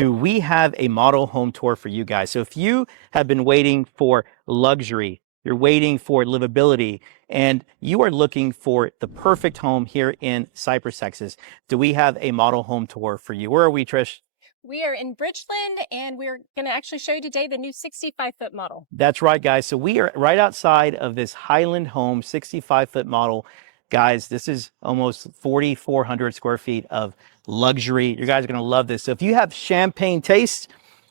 do we have a model home tour for you guys. So if you have been waiting for luxury, you're waiting for livability, and you are looking for the perfect home here in Cypress, Texas, do we have a model home tour for you? Where are we, Trish? We are in Bridgeland, and we're going to actually show you today the new 65-foot model. That's right, guys. So we are right outside of this Highland Homes 65-foot model. Guys, this is almost 4,400 square feet of luxury. You guys are going to love this. So if you have champagne taste,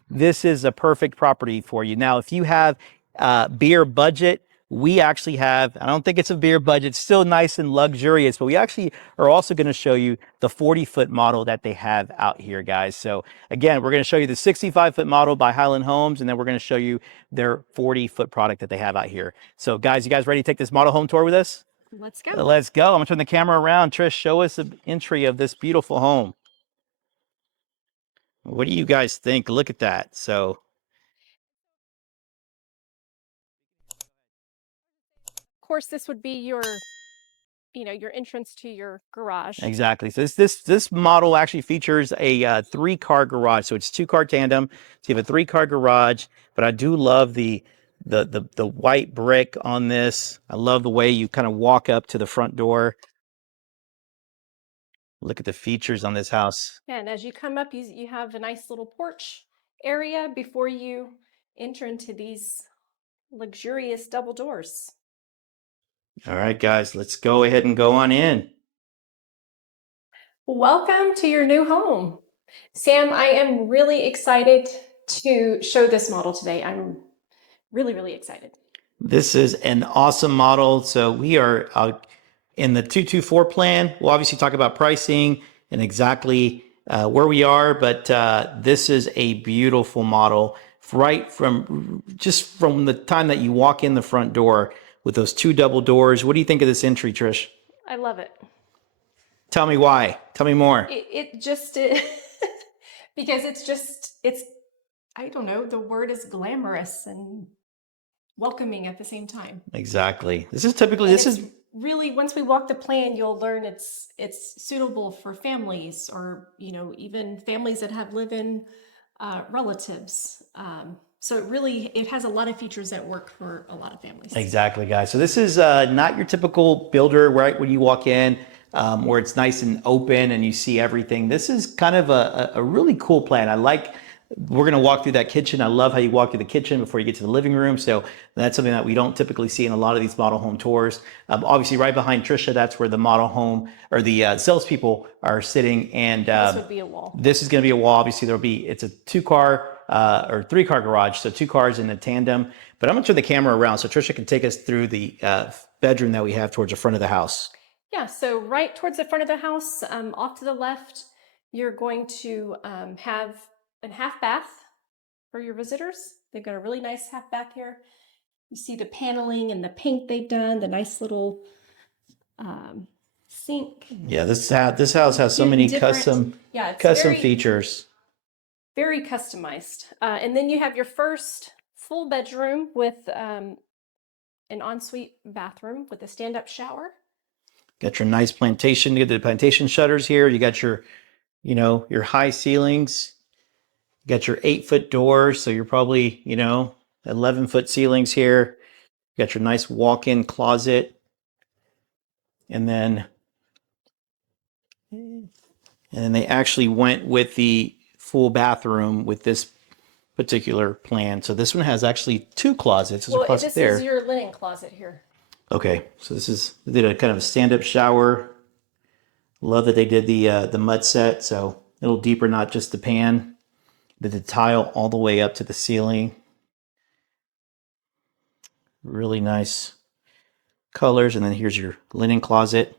this is a perfect property for you. Now, if you have beer budget, we actually have, I don't think it's a beer budget, still nice and luxurious, but we actually are also going to show you the 40-foot model that they have out here, guys. So again, we're going to show you the 65-foot model by Highland Homes, and then we're going to show you their 40-foot product that they have out here. So guys, you guys ready to take this model home tour with us? Let's go. Let's go. I'm going to turn the camera around. Trish, show us the entry of this beautiful home. What do you guys think? Look at that. So Of course, this would be your, your entrance to your garage. exactly. So this model actually features a 3-car garage. So it's 2-car tandem. So you have a 3-car garage, but I do love the white brick on this. I love the way you kind of walk up to the front door. Look at the features on this house. Yeah, and as you come up, you have a nice little porch area before you enter into these luxurious double doors. All right, guys, let's go ahead and go on in. Welcome to your new home. Sam, I am really excited to show this model today. I'm really, really excited. This is an awesome model. So we are in the 224 plan. We'll obviously talk about pricing and exactly where we are, but this is a beautiful model right from the time that you walk in the front door with those 2 double doors. What do you think of this entry, Trish? I love it. Tell me why. Tell me more. It just because it's I don't know, the word is glamorous and welcoming at the same time. Exactly. This is really, once we walk the plan, you'll learn it's suitable for families, or even families that have live-in relatives. So it has a lot of features that work for a lot of families. Exactly, guys. So this is not your typical builder, right? When you walk in, where it's nice and open and you see everything. This is kind of a really cool plan. We're going to walk through that kitchen. I love how you walk through the kitchen before you get to the living room. So that's something that we don't typically see in a lot of these model home tours. Obviously, right behind Tricia, that's where the model home or the salespeople are sitting. And this would be a wall. This is going to be a wall. Obviously, it's a 2-car or 3-car garage. So 2 cars in a tandem. But I'm going to turn the camera around so Tricia can take us through the bedroom that we have towards the front of the house. Yeah, so right towards the front of the house, off to the left, you're going to have a half bath for your visitors. They've got a really nice half bath here. You see the paneling and the paint they've done, the nice little sink. Yeah, this house has so many custom features. Very customized. And then you have your first full bedroom with an ensuite bathroom with a stand-up shower. Got your nice plantation. You get the plantation shutters here. You got your high ceilings. You got your 8-foot doors. So you're probably, 11-foot ceilings here. You got your nice walk-in closet. And then they actually went with the full bathroom with this particular plan. So this one has actually 2 closets. There's a closet there. This is your linen closet here. Okay, so they did a kind of a stand-up shower. Love that they did the mud set, so a little deeper, not just the pan. Did the tile all the way up to the ceiling. Really nice colors, and then here's your linen closet.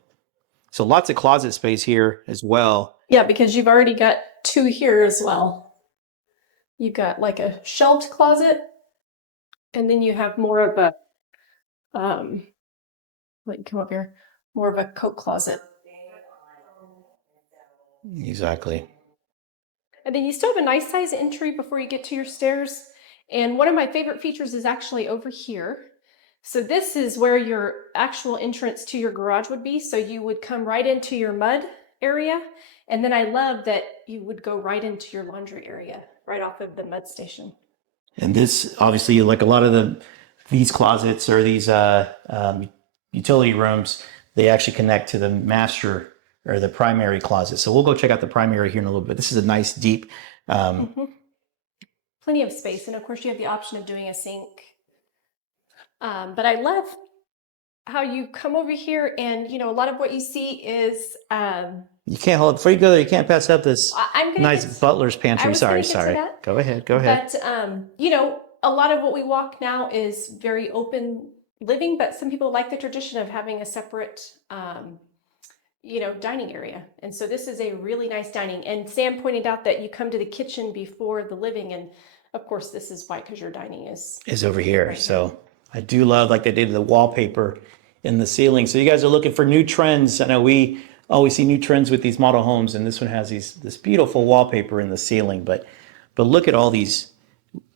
So lots of closet space here as well. Yeah, because you've already got 2 here as well. You've got like a shelved closet, and then you have more of a come up here, more of a coat closet. Exactly. And then you still have a nice size entry before you get to your stairs. And one of my favorite features is actually over here. So this is where your actual entrance to your garage would be. So you would come right into your mud area. And then I love that you would go right into your laundry area, right off of the mud station. And this, obviously, like a lot of these closets or these utility rooms, they actually connect to the master or the primary closet. So we'll go check out the primary here in a little bit. This is a nice deep. Plenty of space. And of course you have the option of doing a sink. But I love how you come over here and, you know, a lot of what you see is... you can't hold, before you go there, you can't pass up this nice get, butler's pantry. Sorry. Go ahead. But, you know, a lot of what we walk now is very open living, but some people like the tradition of having a separate, you know, dining area. And so this is a really nice dining. And Sam pointed out that you come to the kitchen before the living. And of course, this is why, because your dining is over here. Right. So I do love, like they did the wallpaper in the ceiling. So you guys are looking for new trends. I know we always see new trends with these model homes, and this one has this beautiful wallpaper in the ceiling. But look at all these,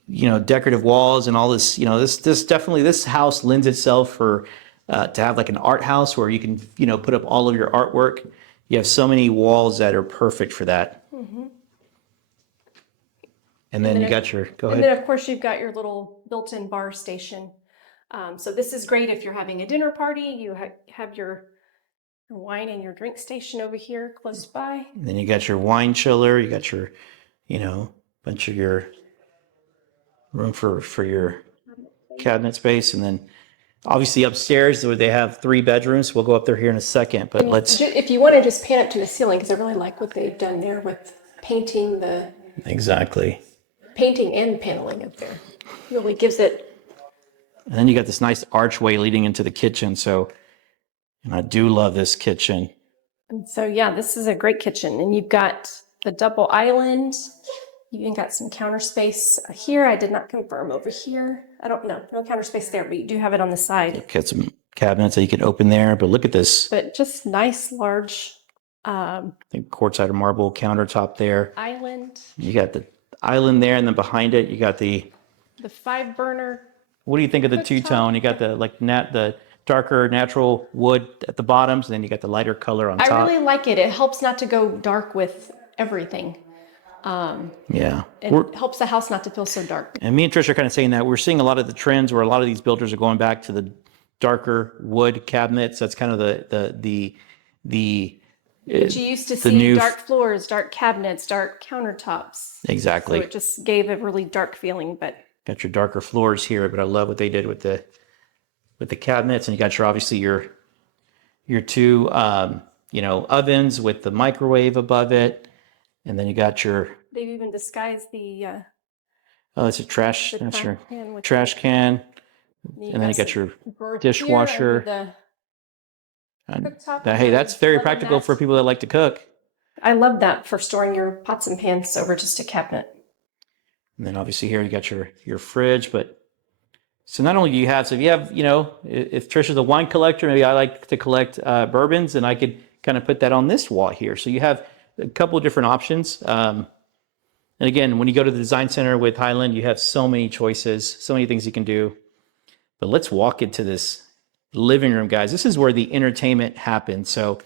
you know, decorative walls and all this. You know, this definitely, this house lends itself for to have like an art house where you can, you know, put up all of your artwork. You have so many walls that are perfect for that. Mm-hmm. And then you got your, go ahead. And then of course you've got your little built-in bar station. So this is great if you're having a dinner party. You have your wine and your drink station over here close by. And then you got your wine chiller. You got your, you know, bunch of your room for your cabinet space. And then obviously upstairs where they have 3 bedrooms. We'll go up there here in a second, but let's... If you want to just pan up to the ceiling, because I really like what they've done there with painting the... Exactly. Painting and paneling up there. Really gives it... And then you got this nice archway leading into the kitchen. So, and I do love this kitchen. And so, yeah, this is a great kitchen. And you've got the double island. You even got some counter space here. I did not confirm over here. I don't know. No counter space there, but you do have it on the side. You've got some cabinets that you can open there, but look at this. But just nice, large... I think quartzite or marble countertop there. Island. You got the island there, and then behind it, you got the 5-burner. What do you think of the two-tone? You got the the darker natural wood at the bottoms, and then you got the lighter color on top. I really like it. It helps not to go dark with everything. Yeah. It helps the house not to feel so dark. And me and Tricia are kind of saying that we're seeing a lot of the trends where a lot of these builders are going back to the darker wood cabinets. That's kind of the But you used to see dark floors, dark cabinets, dark countertops. Exactly. So it just gave a really dark feeling, but... Got your darker floors here, but I love what they did with the cabinets, and you got obviously your 2 you know, ovens with the microwave above it, and then you got your... They've even disguised the... oh, it's a trash. That's your trash can, and then you got your dishwasher. Hey, that's very practical for people that like to cook. I love that for storing your pots and pans over just a cabinet. And then obviously here you got your fridge, but so not only do you have, so if you have, you know, if Tricia's a wine collector, maybe I like to collect bourbons, and I could kind of put that on this wall here. So you have a couple of different options. And again, when you go to the design center with Highland, you have so many choices, so many things you can do. But let's walk into this living room, guys. This is where the entertainment happens. So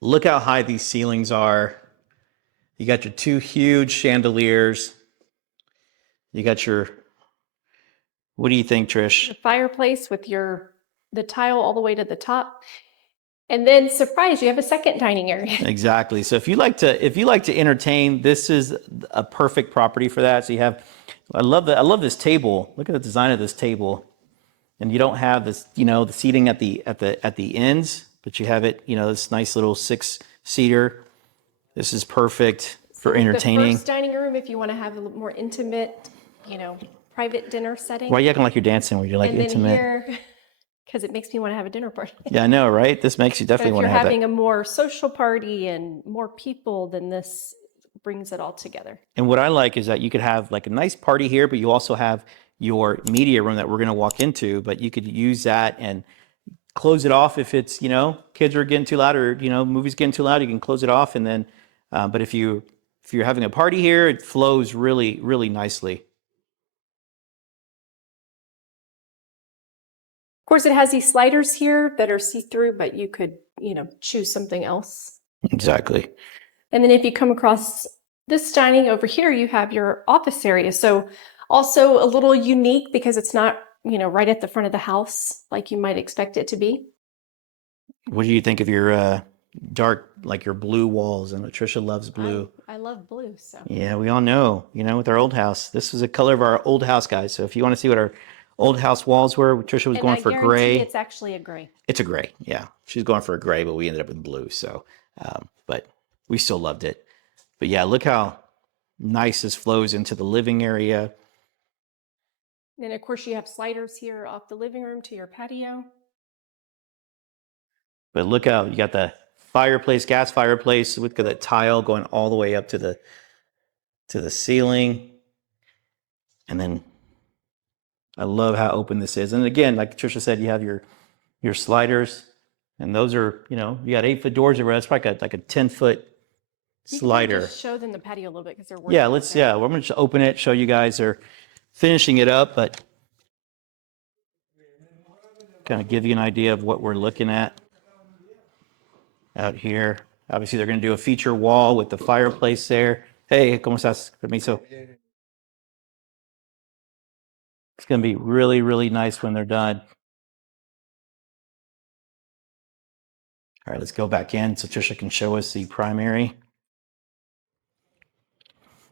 look how high these ceilings are. You got your 2 huge chandeliers. You got your, what do you think, Trish? The fireplace with the tile all the way to the top. And then surprise, you have a second dining area. Exactly. So if you like to entertain, this is a perfect property for that. So you have, I love this table. Look at the design of this table. And you don't have this, you know, the seating at the ends, but you have it, you know, this nice little 6-seater. This is perfect for entertaining. The first dining room, if you want to have a little more intimate, you know, private dinner setting. Why are you acting like you're dancing? Would you like intimate? And then here, because it makes me want to have a dinner party. Yeah, I know, right? This makes you definitely want to have that. If you're having a more social party and more people, then this brings it all together. And what I like is that you could have like a nice party here, but you also have your media room that we're going to walk into, but you could use that and close it off if it's, you know, kids are getting too loud or, you know, movies getting too loud, you can close it off. And then, but if you're having a party here, it flows really, really nicely. Of course, it has these sliders here that are see-through, but you could, you know, choose something else. Exactly. And then if you come across this dining over here, you have your office area. So also a little unique because it's not, right at the front of the house like you might expect it to be. What do you think of your dark, like your blue walls? And Tricia loves blue. I love blue, so. Yeah, we all know, with our old house. This is the color of our old house, guys. So if you want to see what our old house walls were, Tricia was And going I for guarantee gray. it's actually a gray. It's a gray, yeah. She's going for a gray, but we ended up with blue. So, but we still loved it. But yeah, look how nice this flows into the living area. And of course you have sliders here off the living room to your patio. But look out, you got the fireplace, gas fireplace with the tile going all the way up to the ceiling. And then I love how open this is. And again, like Tricia said, you have your sliders, and those are, you got 8-foot doors over. That's probably like a 10-foot slider. You can just show them the patio a little bit because they're working. Yeah, we're gonna just open it, show you guys. They're finishing it up, but kind of give you an idea of what we're looking at out here. Obviously, they're going to do a feature wall with the fireplace there. Hey, ¿cómo estás, permiso? It's going to be really, really nice when they're done. All right, let's go back in so Tricia can show us the primary.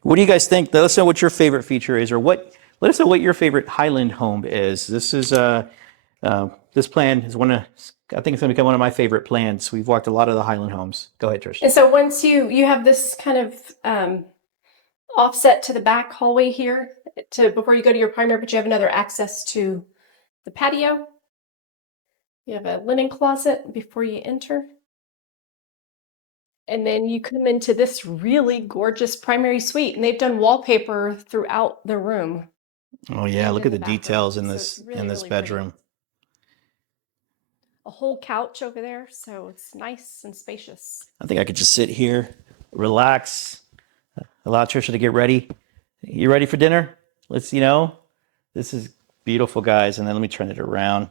What do you guys think? Let us know what your favorite feature is, or let us know what your favorite Highland home is. This is this plan is I think it's going to become one of my favorite plans. We've walked a lot of the Highland homes. Go ahead, Tricia. And so once you have this kind of offset to the back hallway here before you go to your primary, but you have another access to the patio. You have a linen closet before you enter. And then you come into this really gorgeous primary suite, and they've done wallpaper throughout the room. Oh yeah, look at the details in this really bedroom. Pretty. A whole couch over there, so it's nice and spacious. I think I could just sit here, relax, allow Tricia to get ready. You ready for dinner? Let's, this is beautiful, guys. And then let me turn it around.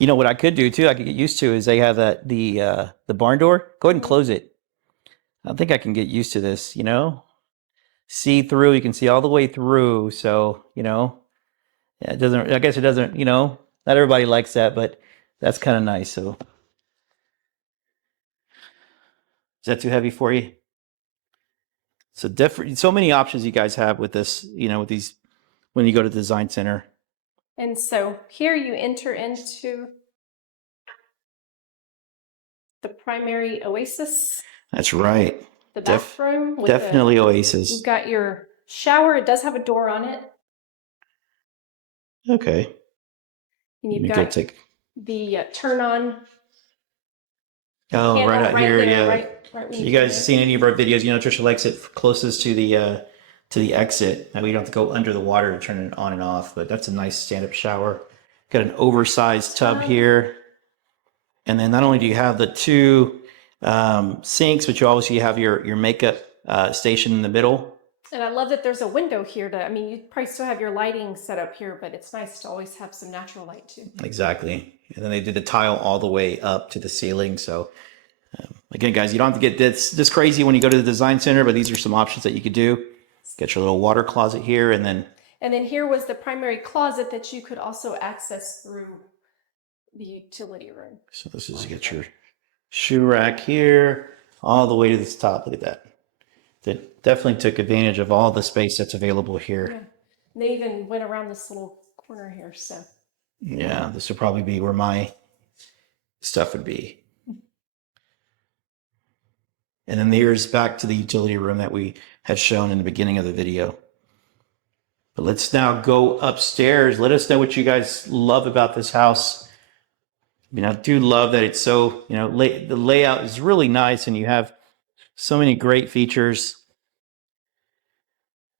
What I could do too, I could get used to is they have the barn door. Go ahead and close it. I think I can get used to this, see through. You can see all the way through. So, it doesn't, I guess it doesn't, not everybody likes that, but that's kind of nice. So is that too heavy for you? So so many options you guys have with this, with these, when you go to the design center. And so here you enter into the primary oasis. That's right. The bathroom. Definitely oasis. You've got your shower. It does have a door on it. Okay. And you've got the turn on. Oh, right out here, yeah. Right you guys seen any of our videos? Tricia likes it closest to the exit. And we don't have to go under the water to turn it on and off, but that's a nice stand-up shower. Got an oversized tub here. And then not only do you have the two sinks, but you obviously have your makeup station in the middle. And I love that there's a window here you probably still have your lighting set up here, but it's nice to always have some natural light too. Exactly. And then they did the tile all the way up to the ceiling. So again, guys, you don't have to get this crazy when you go to the design center, but these are some options that you could do. Get your little water closet here, and then here was the primary closet that you could also access through the utility room. So this is, you get your shoe rack here all the way to this top. Look at that. They definitely took advantage of all the space that's available here. Yeah. And they even went around this little corner here. So yeah, this would probably be where my stuff would be. And then there's back to the utility room that we had shown in the beginning of the video. But let's now go upstairs. Let us know what you guys love about this house. I do love that it's so, the layout is really nice, and you have so many great features.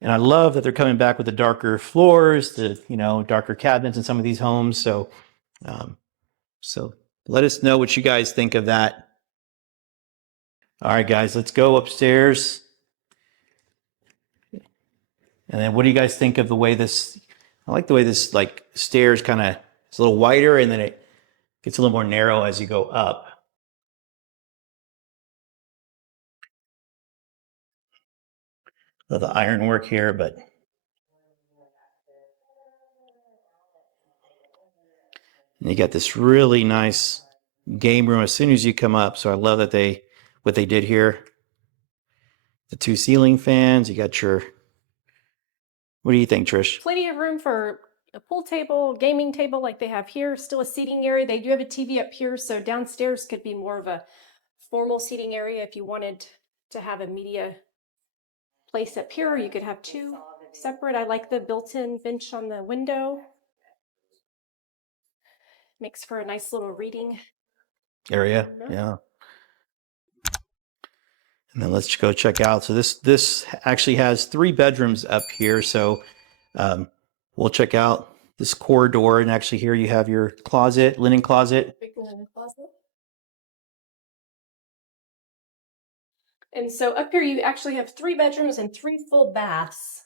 And I love that they're coming back with the darker floors, the, darker cabinets in some of these homes. So, so let us know what you guys think of that. All right, guys, let's go upstairs. And then what do you guys think of the way I like the way this stairs kind of is a little wider, and then it gets a little more narrow as you go up. the ironwork here, but and you got this really nice game room as soon as you come up. So I love that what they did here. The 2 ceiling fans. You got your. What do you think, Trish? Plenty of room for a pool table, gaming table like they have here. Still a seating area. They do have a TV up here, so downstairs could be more of a formal seating area if you wanted to have a media place up here. You could have 2 separate. I like the built-in bench on the window. Makes for a nice little reading area. Yeah. And then let's go check out. So this actually has 3 bedrooms up here. So we'll check out this corridor, and actually here you have your closet, linen closet. Big linen closet. And so up here you actually have 3 bedrooms and 3 full baths.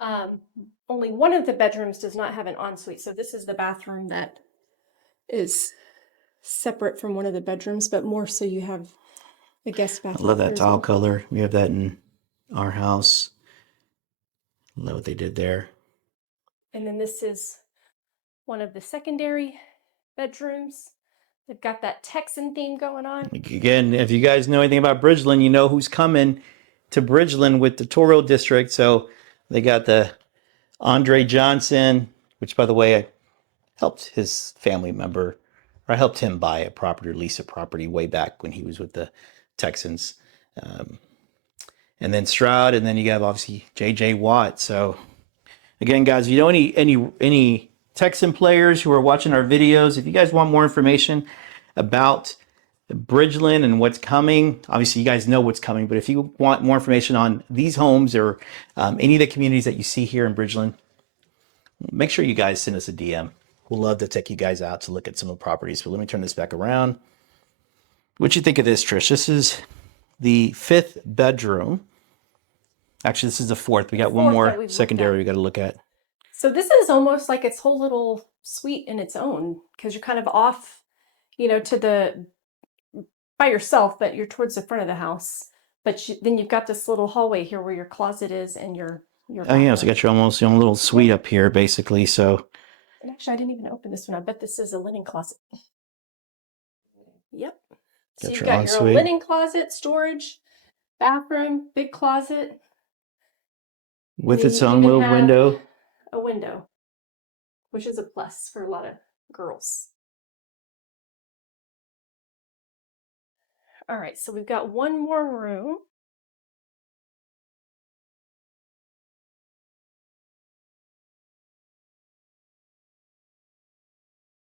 Only one of the bedrooms does not have an ensuite. So this is the bathroom that is separate from one of the bedrooms, but more so you have a guest bathroom. I love that tile color. We have that in our house. Love what they did there. And then this is one of the secondary bedrooms. They've got that Texan theme going on. Again, if you guys know anything about Bridgeland, you know who's coming to Bridgeland with the Toro District. So they got the Andre Johnson, which, by the way, I helped his family member, or I helped him buy a property or lease a property way back when he was with the Texans. And then Stroud, and then you have obviously J.J. Watt. So again, guys, if you know any Texan players who are watching our videos, if you guys want more information about Bridgeland and what's coming, obviously you guys know what's coming, but if you want more information on these homes or any of the communities that you see here in Bridgeland, make sure you guys send us a DM. We'll love to take you guys out to look at some of the properties. But let me turn this back around. What'd you think of this, Trish? This is the 5th bedroom. Actually, this is the 4th. We got one more secondary we got to look at. So this is almost like its whole little suite in its own, because you're kind of off, by yourself, but you're towards the front of the house. But then you've got this little hallway here where your closet is and your oh yeah, so you got your almost your own little suite up here, basically. So. And actually, I didn't even open this one. I bet this is a linen closet. Yep. So you've got your own linen closet, storage, bathroom, big closet. With its own little window. A window, which is a plus for a lot of girls. All right, so we've got one more room.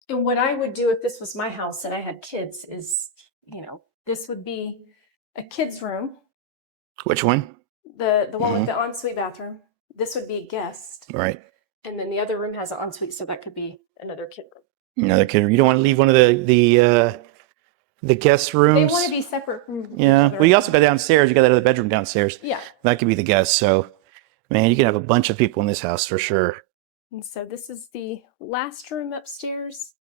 And what I would do if this was my house and I had kids is, this would be a kid's room. Which one? The one with the ensuite bathroom. This would be guest. Right. And then the other room has an ensuite, so that could be another kid room. Another kid room. You don't want to leave one of the guest rooms. They want to be separate from each Yeah. other. Well, you also got downstairs. You got that other bedroom downstairs. Yeah. That could be the guest. So, man, you can have a bunch of people in this house for sure. And so this is the last room upstairs.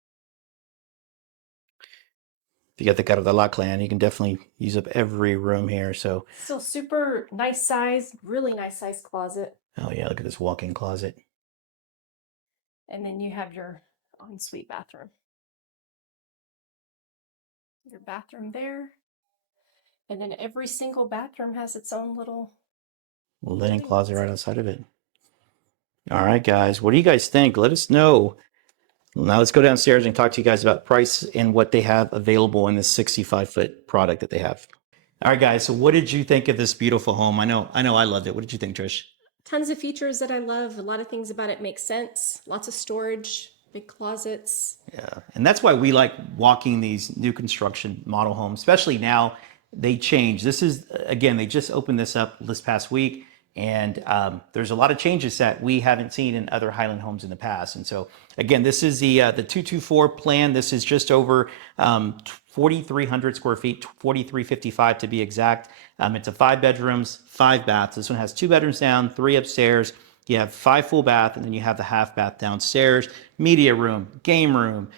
If you got the Carratala clan, you can definitely use up every room here. So still super nice size, really nice size closet. Oh yeah, look at this walk-in closet. And then you have your ensuite bathroom. Your bathroom there. And then every single bathroom has its own little linen closet right outside of it. All right, guys, what do you guys think? Let us know. Now let's go downstairs and talk to you guys about price and what they have available in this 65-foot product that they have. All right, guys, so what did you think of this beautiful home? I know I loved it. What did you think, Trish? Tons of features that I love. A lot of things about it make sense. Lots of storage, big closets. Yeah, and that's why we like walking these new construction model homes, especially now. They change. This is, again, they just opened this up this past week. And there's a lot of changes that we haven't seen in other Highland homes in the past. And so, again, this is the 224 plan. This is just over 4,300 square feet, 4,355 to be exact. It's a 5 bedrooms, 5 baths. This one has 2 bedrooms down, 3 upstairs, You have 5 full bath, and then you have the half bath downstairs, media room, game room.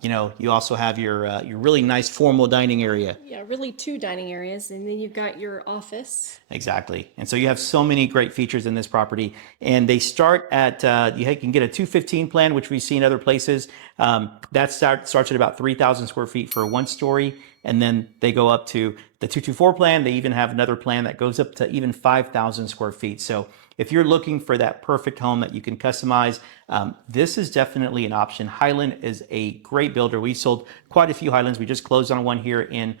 You know, you also have your really nice formal dining area. Yeah, really 2 dining areas, and then you've got your office. Exactly. And so you have so many great features in this property, and they start at you can get a 215 plan, which we've seen other places. That starts at about 3,000 square feet for a 1-story, and then they go up to the 224 plan. They even have another plan that goes up to even 5,000 square feet. So if you're looking for that perfect home that you can customize, this is definitely an option. Highland is a great builder. We sold quite a few Highlands. We just closed on one here in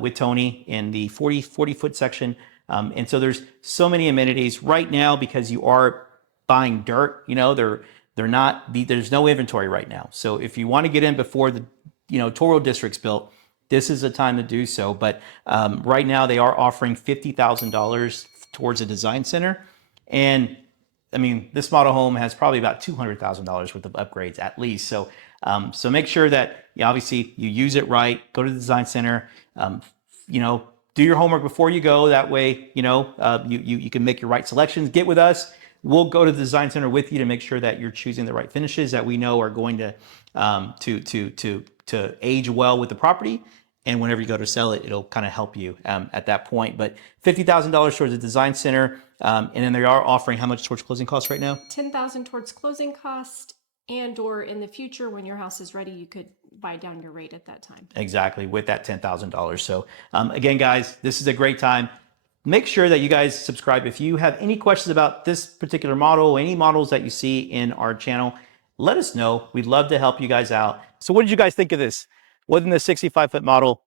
with Tony in the 40 foot section. And so there's so many amenities right now because you are buying dirt. You know, they're not, there's no inventory right now. So if you want to get in before the, you know, Toro District's built, this is a time to do so. But right now they are offering $50,000 towards a design center. And I mean, this model home has probably about $200,000 worth of upgrades at least. So, so make sure that obviously you use it right. Go to the design center. You know, do your homework before you go. That way, you know, you can make your right selections. Get with us. We'll go to the design center with you to make sure that you're choosing the right finishes that we know are going to age well with the property. And whenever you go to sell it, it'll kind of help you at that point. But $50,000 towards the design center, and then they are offering how much towards closing costs right now? $10,000 towards closing cost, and or in the future when your house is ready, you could buy down your rate at that time. Exactly, with that $10,000. So again, guys, this is a great time. Make sure that you guys subscribe. If you have any questions about this particular model, any models that you see in our channel, let us know. We'd love to help you guys out. So what did you guys think of this? Wasn't the 65-foot model?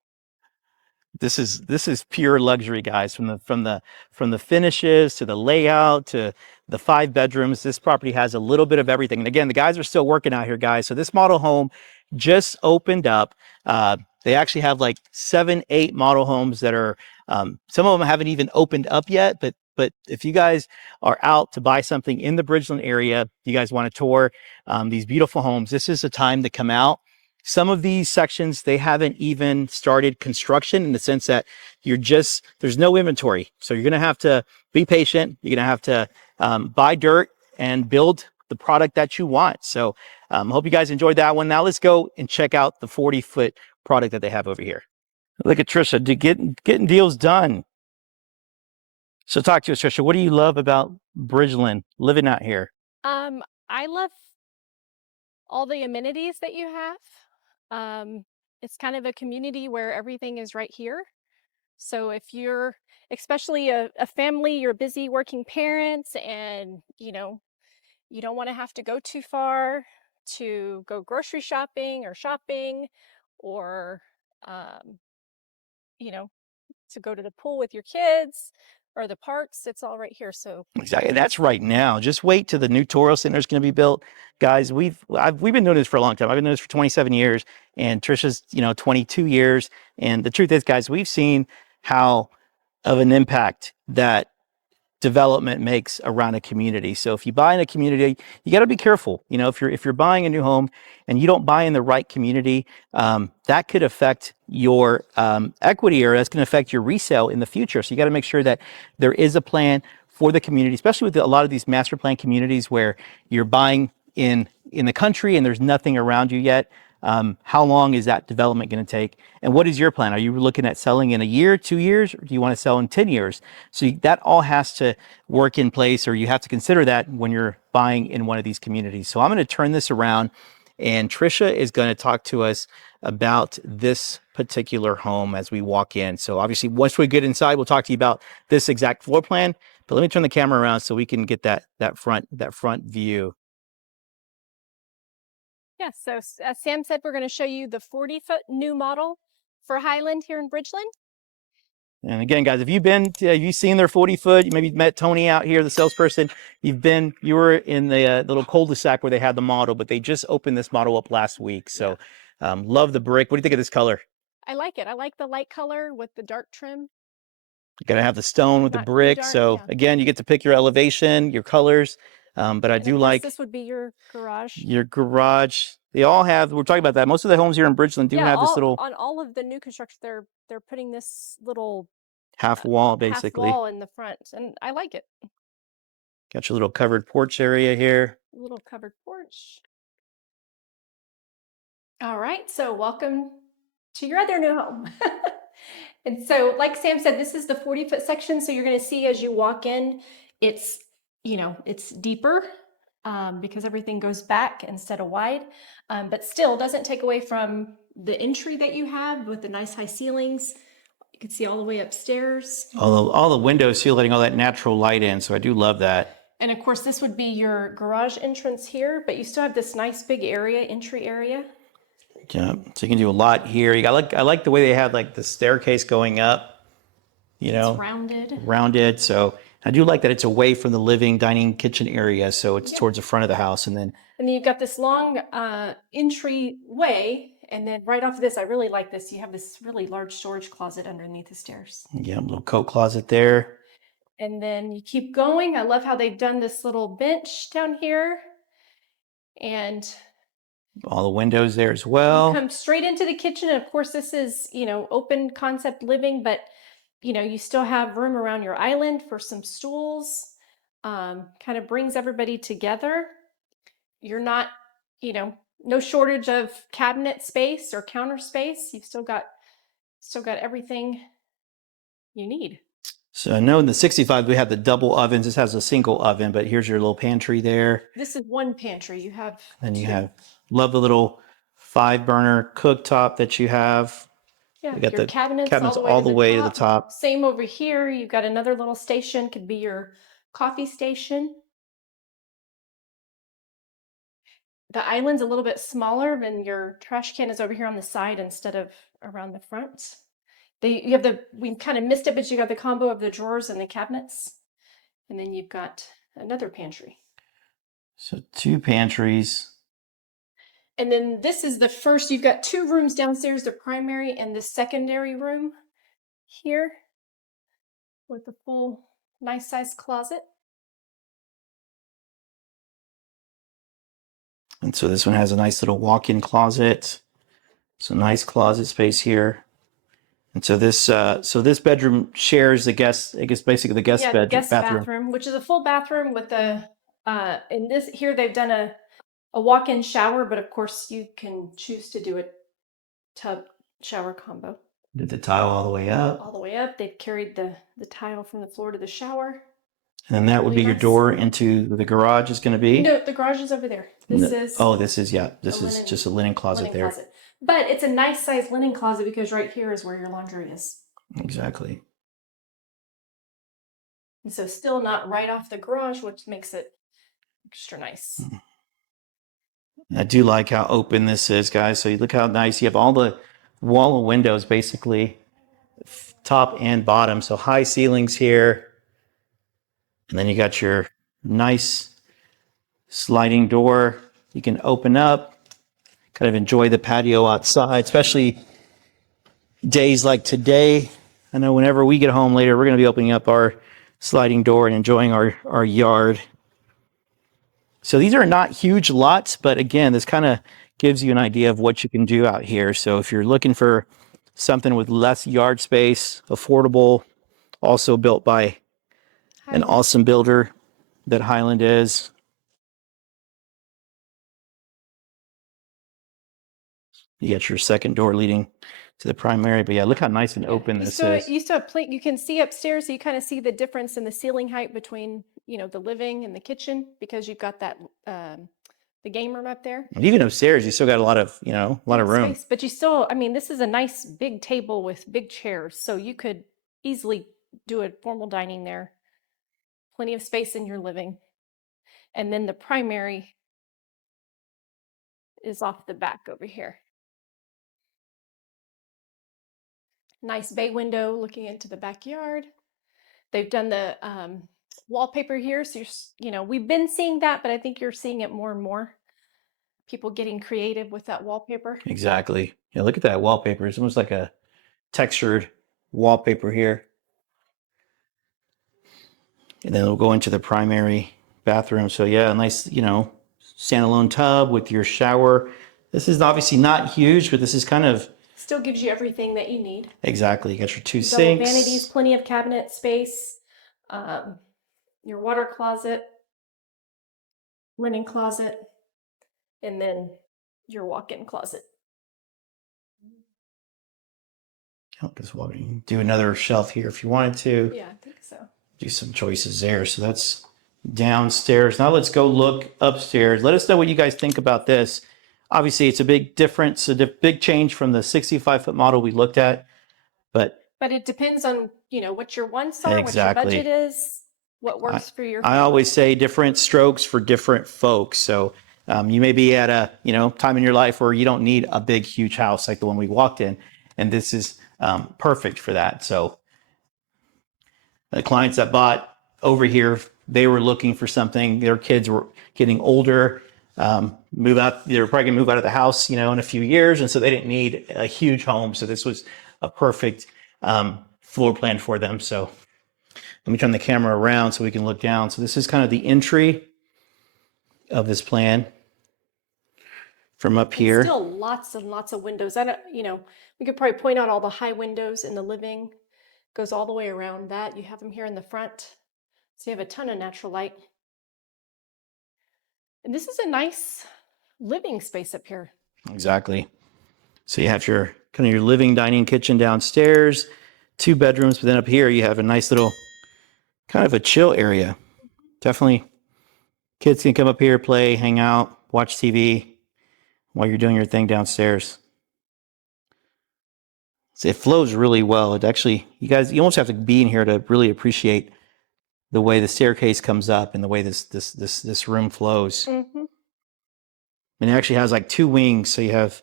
This is pure luxury, guys. From the finishes to the layout to the 5 bedrooms. This property has a little bit of everything. And again, the guys are still working out here, guys. So this model home just opened up. They actually have like 7, 8 model homes that are. Some of them haven't even opened up yet. But if you guys are out to buy something in the Bridgeland area, you guys want to tour these beautiful homes, this is the time to come out. Some of these sections, they haven't even started construction in the sense that there's no inventory. So you're going to have to be patient. You're going to have to buy dirt and build the product that you want. So I hope you guys enjoyed that one. Now let's go and check out the 40-foot product that they have over here. Look at Tricia getting deals done. So talk to us, Tricia. What do you love about Bridgeland, living out here? I love all the amenities that you have. It's kind of a community where everything is right here. So if you're especially a family, you're busy working parents, and you know, you don't want to have to go too far to go grocery shopping or you know, to go to the pool with your kids or the parks, it's all right here. So Exactly. That's right now. Just wait till the new Toro Center is going to be built. Guys, we've been doing this for a long time. I've been doing this for 27 years, and Tricia's, 22 years. And the truth is, guys, we've seen how of an impact that development makes around a community. So if you buy in a community, you got to be careful. You know, if you're buying a new home and you don't buy in the right community, that could affect your equity, or that's going to affect your resale in the future. So you got to make sure that there is a plan for the community, especially with a lot of these master plan communities where you're buying in the country and there's nothing around you yet. How long is that development going to take? And what is your plan? Are you looking at selling in a year, 2 years, or do you want to sell in 10 years? So that all has to work in place, or you have to consider that when you're buying in one of these communities. So I'm going to turn this around, and Tricia is going to talk to us about this particular home as we walk in. So obviously, once we get inside, we'll talk to you about this exact floor plan. But let me turn the camera around so we can get that front view. yeah, so as Sam said, we're going to show you the 40-foot new model for Highland here in Bridgeland. And again, guys, have you seen their 40-foot? You maybe met Tony out here, the salesperson. You were in the little cul-de-sac where they had the model, but they just opened this model up last week. So love the brick. What do you think of this color? I like it. I like the light color with the dark trim. You're gonna have the stone with the Not too brick. dark, So yeah. again, you get to pick your elevation, your colors. But I And do of course, like this would be your garage. your garage. They all have, we're talking about that. Most of the homes here in Bridgeland do have this little on all of the new construction, they're putting this little half wall, half basically. wall in the front, and I like it. Got your little covered porch area here. A little covered porch. All right, so welcome to your other new home. And so, like Sam said, this is the 40-foot section. So you're going to see as you walk in, it's, it's deeper because everything goes back instead of wide, but still doesn't take away from the entry that you have with the nice high ceilings. You can see all the way upstairs. All the windows still letting all that natural light in, so I do love that. And of course, this would be your garage entrance here, but you still have this nice big area, entry area. Yeah, so you can do a lot here. I like the way they have like the staircase going up. It's rounded. So I do like that it's away from the living, dining, kitchen area, so it's towards the front of the house, and then you've got this long entry way, and then right off of this, I really like this. You have this really large storage closet underneath the stairs. Yeah, a little coat closet there. And then you keep going. I love how they've done this little bench down here, and all the windows there as well. You come straight into the kitchen, and of course, this is open concept living, but you still have room around your island for some stools. Kind of brings everybody together. You're not, no shortage of cabinet space or counter space. You've still got everything you need. So I know in the 65 we have the double ovens. This has a single oven, but here's your little pantry there. This is one pantry. You have love the little 5-burner cooktop that you have. Yeah, you got your the cabinets all the way to the top. Same over here. You've got another little station. Could be your coffee station. The island's a little bit smaller, and your trash can is over here on the side instead of around the front. We kind of missed it, but you got the combo of the drawers and the cabinets. And then you've got another pantry. So 2 pantries. And then this is the first, you've got 2 rooms downstairs, the primary and the secondary room here with a full nice sized closet. And so this one has a nice little walk-in closet. So nice closet space here. And so this bedroom shares the guest, I guess basically the guest bathroom, which is a full bathroom with in this here they've done a walk-in shower, but of course you can choose to do a tub shower combo. Did the tile all the way up? All the way up. They've carried the tile from the floor to the shower. And then that would be your door into the garage is going to be? No, the garage is over there. This is just a linen closet there. But it's a nice sized linen closet because right here is where your laundry is. Exactly. And so still not right off the garage, which makes it extra nice. I do like how open this is, guys. So you look how nice. You have all the wall of windows, basically, top and bottom. So high ceilings here. And then you got your nice sliding door. You can open up, kind of enjoy the patio outside, especially days like today. I know whenever we get home later, we're going to be opening up our sliding door and enjoying our yard. So these are not huge lots, but again, this kind of gives you an idea of what you can do out here. So if you're looking for something with less yard space, affordable, also built by an awesome builder that Highland is. You got your second door leading to the primary, but yeah, look how nice and open this is. You still have you can see upstairs, so you kind of see the difference in the ceiling height between the living and the kitchen because you've got that the game room up there. And even upstairs, you still got a lot of room. Space, but you still, this is a nice big table with big chairs, so you could easily do a formal dining there. Plenty of space in your living, and then the primary is off the back over here. Nice bay window looking into the backyard. They've done the wallpaper here, so we've been seeing that, but I think you're seeing it more and more. People getting creative with that wallpaper. Exactly. Yeah, look at that wallpaper. It's almost like a textured wallpaper here. And then we'll go into the primary bathroom. So yeah, a nice, standalone tub with your shower. This is obviously not huge, but this is kind of still gives you everything that you need. Exactly. You got your 2 sinks. Vanities, plenty of cabinet space, your water closet. linen closet, and then your walk-in closet. Oh, just walking. Do another shelf here if you wanted to. Yeah, I think so. Do some choices there. So that's downstairs. Now let's go look upstairs. Let us know what you guys think about this. Obviously, it's a big difference, a big change from the 65-foot model we looked at, but it depends on, you know, what your wants are, exactly. what your budget is, what works for your I family. always say different strokes for different folks. So you may be at a time in your life where you don't need a big, huge house like the one we walked in, and this is perfect for that. So the clients that bought over here, they were looking for something. Their kids were getting older, move out. They were probably gonna move out of the house, in a few years, and so they didn't need a huge home. So this was a perfect floor plan for them. So let me turn the camera around so we can look down. So this is kind of the entry of this plan from up here. Still lots and lots of windows. We could probably point out all the high windows in the living. Goes all the way around that. You have them here in the front. So you have a ton of natural light. And this is a nice living space up here. Exactly. So you have your kind of your living, dining, kitchen downstairs, 2 bedrooms, but then up here you have a nice little kind of a chill area. Definitely kids can come up here, play, hang out, watch TV while you're doing your thing downstairs. So it flows really well. It actually, you almost have to be in here to really appreciate the way the staircase comes up and the way this room flows. Mm-hmm. And it actually has like 2 wings. So you have,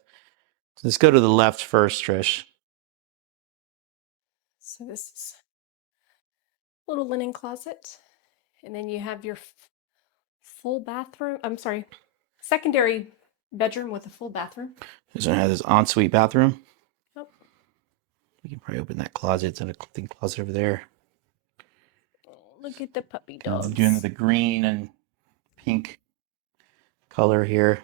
let's go to the left first, Trish. So this is a little linen closet. And then you have your full bathroom. I'm sorry, secondary bedroom with a full bathroom. This one has this ensuite bathroom. Yep. We can probably open that closet. It's in a closet over there. Look at the puppy dogs. I'm doing the green and pink color here.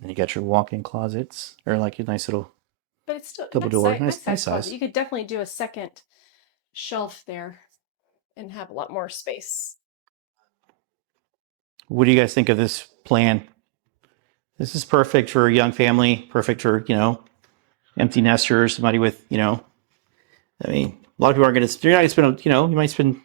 And you got your walk-in closets, or like your nice little but it's still double door. Nice size. size. You could definitely do a second shelf there and have a lot more space. What do you guys think of this plan? This is perfect for a young family, perfect for, empty nesters, somebody with, I mean, a lot of people aren't going to, you're not going to spend, you might spend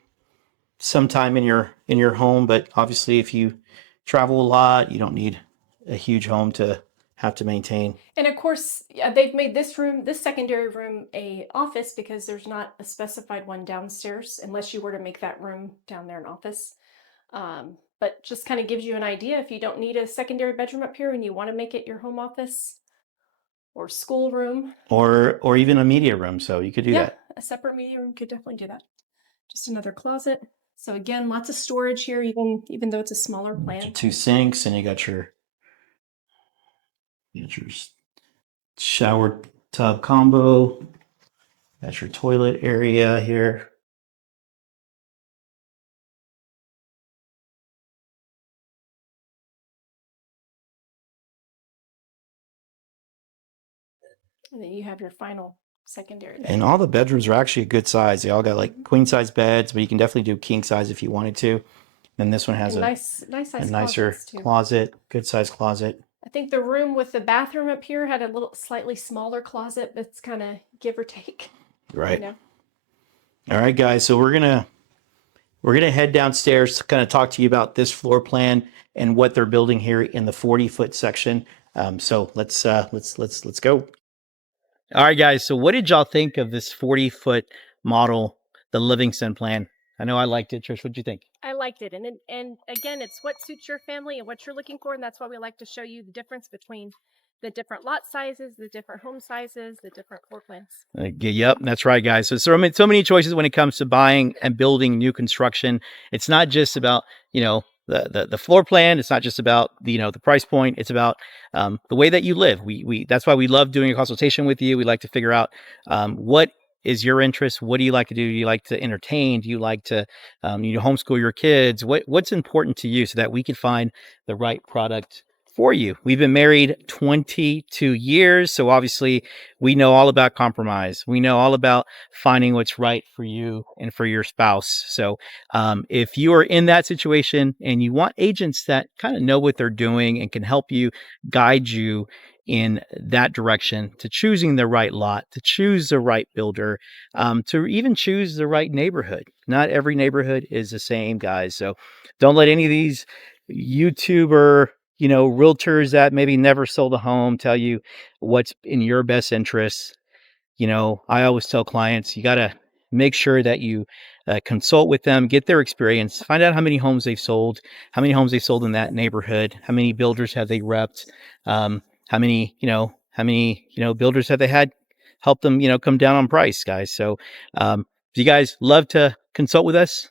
some time in your home, but obviously if you travel a lot, you don't need a huge home to have to maintain. And of course, they've made this secondary room a office because there's not a specified one downstairs unless you were to make that room down there an office. But just kind of gives you an idea if you don't need a secondary bedroom up here and you want to make it your home office or school room. Or even a media room, so you could do that. A separate media room could definitely do that. Just another closet. So again, lots of storage here, even though it's a smaller plan. Your 2 sinks, and you got your shower tub combo. That's your toilet area here. And then you have your final secondary. And all the bedrooms are actually a good size. They all got like queen size beds, but you can definitely do king size if you wanted to. And this one has a nicer closet, good size closet. I think the room with the bathroom up here had a little slightly smaller closet, but it's kind of give or take. Right. All right, guys. So we're gonna head downstairs to kind of talk to you about this floor plan and what they're building here in the 40-foot section. So let's go. All right, guys. So what did y'all think of this 40-foot model, the Livingston plan? I know I liked it. Trish, what'd you think? I liked it. And again, it's what suits your family and what you're looking for. And that's why we like to show you the difference between the different lot sizes, the different home sizes, the different floor plans. Yep, that's right, guys. So many choices when it comes to buying and building new construction. It's not just about, the floor plan. It's not just about the price point. It's about the way that you live. That's why we love doing a consultation with you. We like to figure out what is your interest. What do you like to do? Do you like to entertain? Do you like to homeschool your kids? What's important to you so that we can find the right product for you. We've been married 22 years, so obviously we know all about compromise. We know all about finding what's right for you and for your spouse. So if you are in that situation and you want agents that kind of know what they're doing and can help you, guide you in that direction to choosing the right lot, to choose the right builder, to even choose the right neighborhood. Not every neighborhood is the same, guys. So don't let any of these YouTuber, realtors that maybe never sold a home tell you what's in your best interest. I always tell clients, you got to make sure that you consult with them, get their experience, find out how many homes they've sold, in that neighborhood, how many builders have they repped, how many builders have they had help them, come down on price, guys. So if you guys love to consult with us,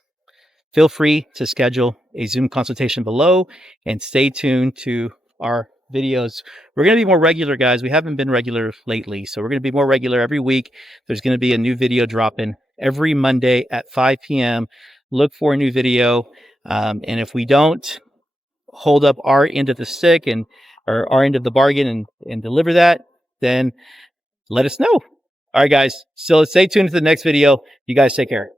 feel free to schedule a Zoom consultation below and stay tuned to our videos. We're going to be more regular, guys. We haven't been regular lately, so we're going to be more regular every week. There's going to be a new video dropping every Monday at 5 p.m. Look for a new video. And if we don't hold up our end of the stick or our end of the bargain and deliver that, then let us know. All right, guys. So stay tuned to the next video. You guys take care.